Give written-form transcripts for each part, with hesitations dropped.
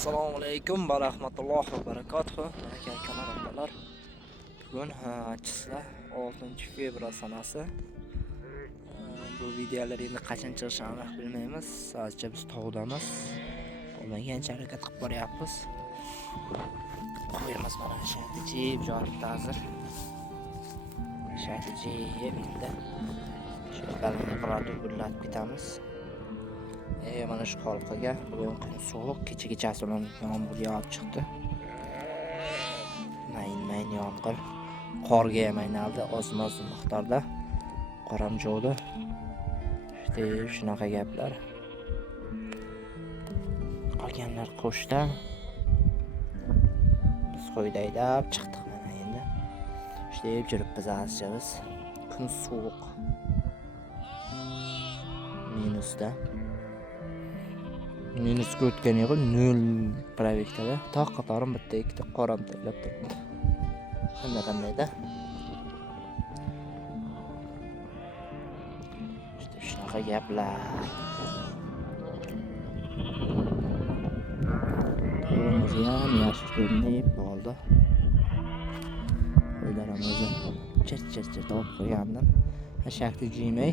Assalomu alaykum va rahmatullohi va barakatuh. Aka akalar, bugun jislar 6 fevral sanasi. Bu videolar endi qachon chiqishi aniq bilmaymiz. Hozircha biz tog'damiz. Bo'lmagancha harakat qilib boryapmiz. Qo'yamiz mana shu yerda jib joribdi hozir. Shayt jib endi. Shu balonga qilib gullatib ketamiz. Mana shu halqaga bugun kun sovuq, kechagacha bilan yomg'ir yog'ib chiqdi. Mayn yomg'ir. Qorga ham aynaldi, oz-moz miqdorda qoram jo'di. Shunaqa gaplar. Qolganlar qo'shda. Biz qo'ydaydab chiqdik mana endi. Deb yuribmiz hozircha biz. Kun sovuq. Minusda. Minusga o'tgan yo'q, 0 proyektada tog' qatorim bitta ikkita qoram taylab turibdi. Qanday-da? Shunaqa gaplar. O'zi ham yaxshi ko'rinib qoldi. Qo'ylarimizni chir-chir olib qo'ygandim. Shakti jiymay.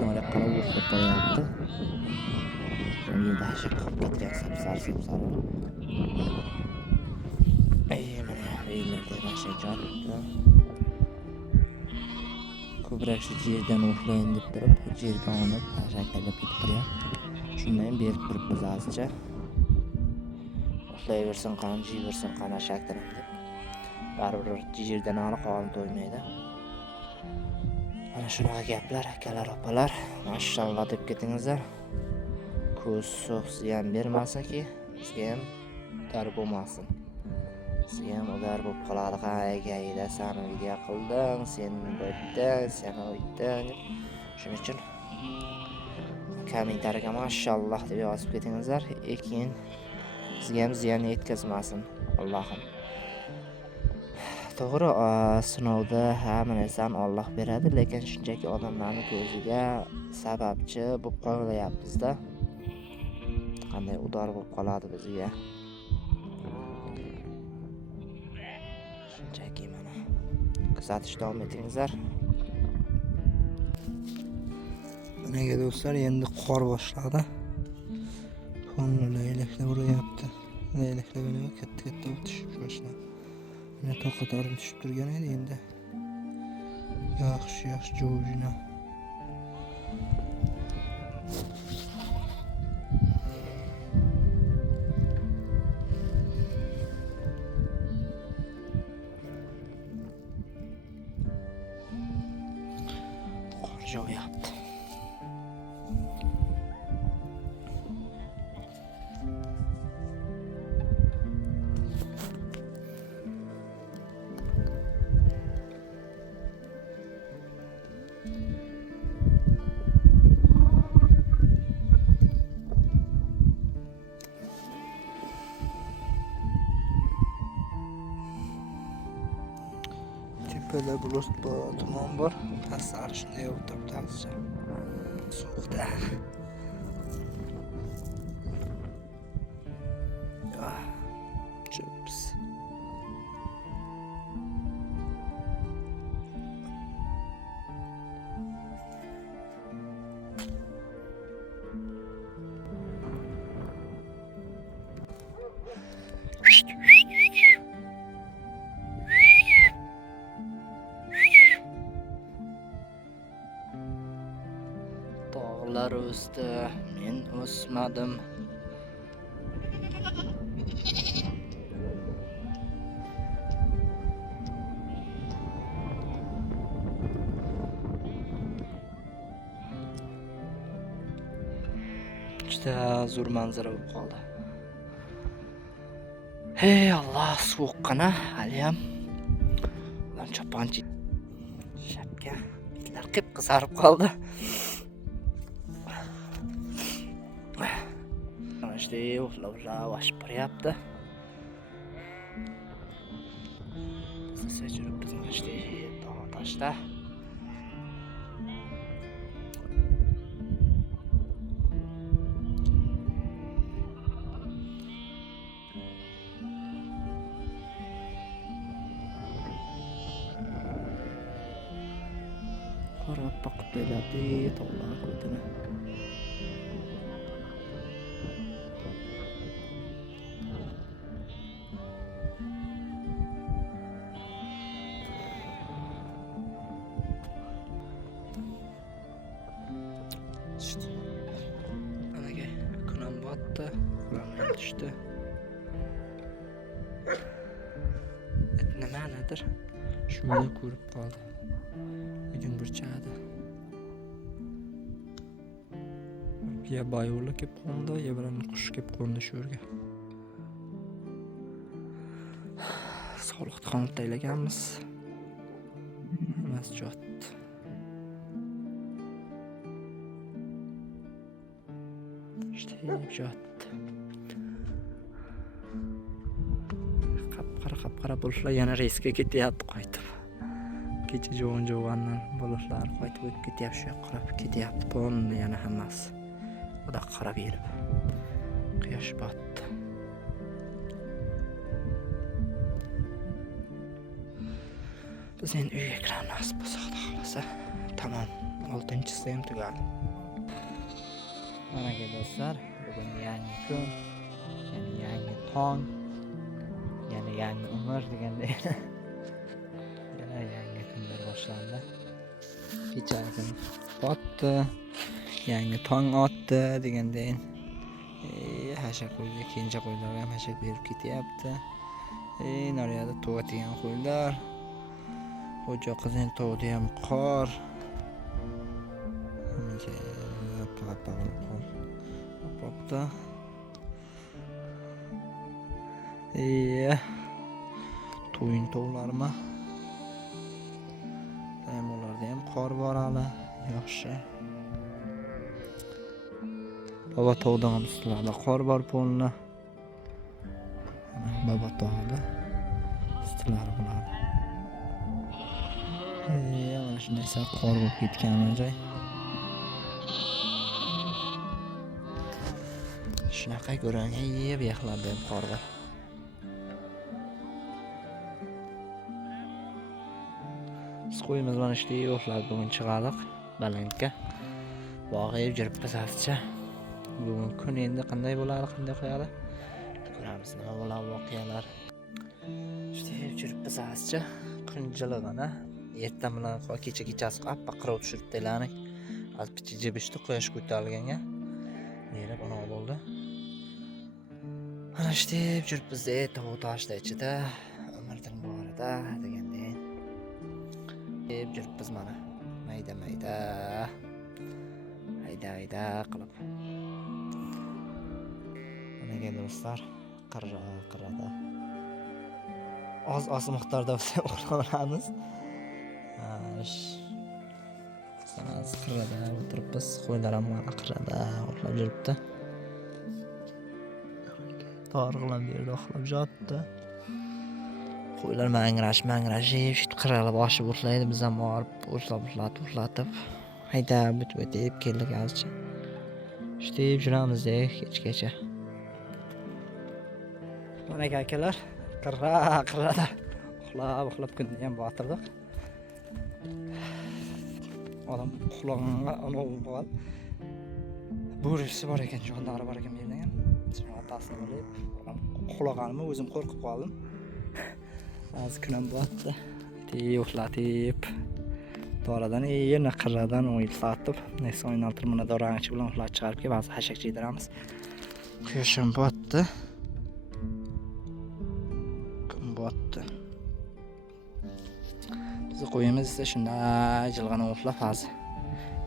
Nora qarab o'tib qo'yapti. Yerda hashir qilib ketgan sapsar. Mana yerlarda mashajon. Ko'proq shu yerdan o'xlayin deb turib, yerga olib hashaklab ketib qo'ygan. Shundan berib turibmiz hozircha. O'xlayversin, qanjiyversin, qana shaktirin deb. Baribir yerdan olib qolib to'ymaydi. Mana shunaqa gaplar, akalar, opalar. Mashallah deb ketingizlar. Ko'z so'qsi ham bermasinki, bizga ham dar bo'lmasin. Bizga ham udar bo'lib qoladi. Qayga sen video qilding, sen bo'tding, sen o'tding. Shuning uchun kommentariyaga mashallah deb yozib ketingizlar. Keyin bizga ham ziyon yetkazmasin, Allohim. To'g'ri, sinovda hamma narsani Alloh beradi, lekin shunchaki odamlarning ko'ziga sababchi bo'lib qolyapmiz-da. Qanday udor bo'lib qoladi bizga. Shunchaki mana kuzatishda davom etingizlar. Menga do'stlar, endi qor boshladi. Qonli laylaklar uryapti. Laylaklar bilan katta o'tishib boshladi. Mana to'qatorim tushib turgan edi endi. Yaxshi jo'jina. Qor jo'yapti. Tepada bulut bor, tuman bor. Pastlar shunday o'tiribdi hozircha. Sovuqda. Chips. Tog'lar o'sdi, men o'smadim. Juda zo'r manzara bo'lib qoldi. Hey Alloh, sovuqqina, hali ham. Lan choponchi. Shapka, bitlar qip-qizarib qoldi. Mana uxlab ochib boryapti. Siz yuribmiz mana shu tog' toshda. qarab bakıp beyledi tavlar koydunu. İşte. Anage kunam battı. Kuramdan düştü. Nimadir? Shuni ko'rib qoldi. Uyim burchadi. Ya bayurla kelib qo'ndi, ya bilan qush kelib qo'ndi shu yerga. Sog'liqni qonib taylaganmiz. Emas jot. İşte jot. Qara bulutlar yana reysga ketyapti qaytib. Kecha jo'van-jo'vandan bulutlar qaytib o'tib ketyapti, shu yoqqa qarab ketyapti. Bo'ldi yana hammasi. Xudo qarab yurib. Quyosh botdi. Biz endi uyga kiramiz, bo'lsa Xudo xolasa. Tamam, 6-chisi ham tugadi. Mana do'stlar, bugun yangi kun, yangi tong. Yani yangi umr deganda yana yangi kunlar boshlandi. Kechagi kun botdi, yangi tong otdi deganda hashak qo'ylar, kenja qo'ylarga ham hashak berib ketyapti. Naryoqda tug'atigan qo'ylar. Xo'ja qizning tug'di ham qor. Qopda. To'yin tovlarmi? Ularda ham qor bor hali. Yaxshi. Baba tog'da ham ustlarida qor bor polni. Baba tog'da ustlari bo'ladi. Mana shunday qor bo'lib ketgan joy. Shunaqa ko'ranga yeb yaxladi ham qor bor. Qo'yimiz mana ishda yo'qlar bugun chiqadiq Balandga. Bog'ib yuribmiz hafcha. Bugun kun endi qanday bo'ladi, qanday qo'yadi? Ko'ramiz nima bo'ladi voqealar. Ishda yuribmiz hafcha. Kun jilig'ini erta bilan kechasi appa qirov tushiribdilarni. Alpichi jibishdi quyosh ko'tarilganga. Nera buni bo'ldi. Mana ishda yuribmiz tog' toshda ichida, umrdan borida deganda. Yuribmiz mana. Mayda. Hayda qilib. Mana do'stlar, qirrada. Oz miqdorda uxlaymiz. Sanaz qirrada o'tiribmiz. Qo'ylar ham mana qirrada uxlab yuribdi. Torg'ilab berdi, uxlab yotdi. Qo'ylar mangrash, qirrala boshib uxlaydi. Biz ham borib uxlatib, haydab o'tib keldik azcha. Ishtib yuramiz kechgacha. Mana akalar, qirrada uxlab kunni ham botirdik. Odam uxlaganga anavi bo'lib bo'risi bor ekan, jonlari bor ekan menda ham. Otasini bilib, uxlaganimni o'zim qo'rqib qoldim. Az kunam botdi. Uxlatib Doradan yana qirradan o'ylatib, neyse o'ynaltirib mana doranchi bilan uxlab chiqarib kelib, ba'zi hashak yediramiz. Quyoshim botdi. Kun botdi. Biz qo'yimiz esa shunday jilg'ana uxlab hozir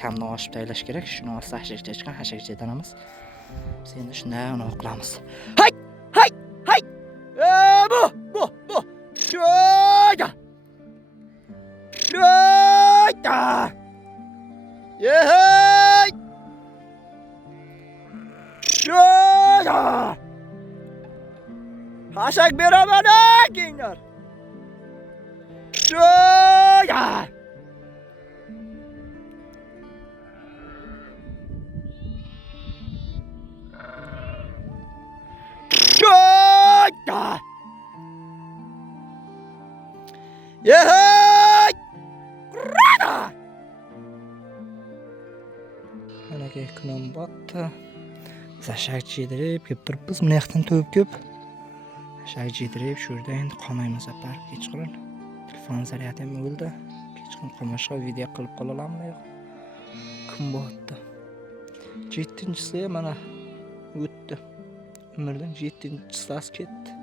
kamni oshib taylash kerak. Shuni olsa hashakcha chiqqan, hashakcha yediramiz. Biz endi shunday uni o'qilamiz. Hay! Bu! Shoyda! Yey! Shoyda! Hashak beraman kenglar. Shoyda! Shoyda! Yey! Rada! Manaki kunim botdi. Zashak yedirib, kelib turibmiz. Mana yoqdan to'yib ko'p. Zashak yedirib, shu yerda endi qolmaymiz apar. Kechqurun telefon zaryadi ham o'ldi. Kechqurun qolmashqa video qilib qolalammi yo'q? Kun botdi. 7-chisi mana o'tdi. Umrdan 7-chisi ketdi.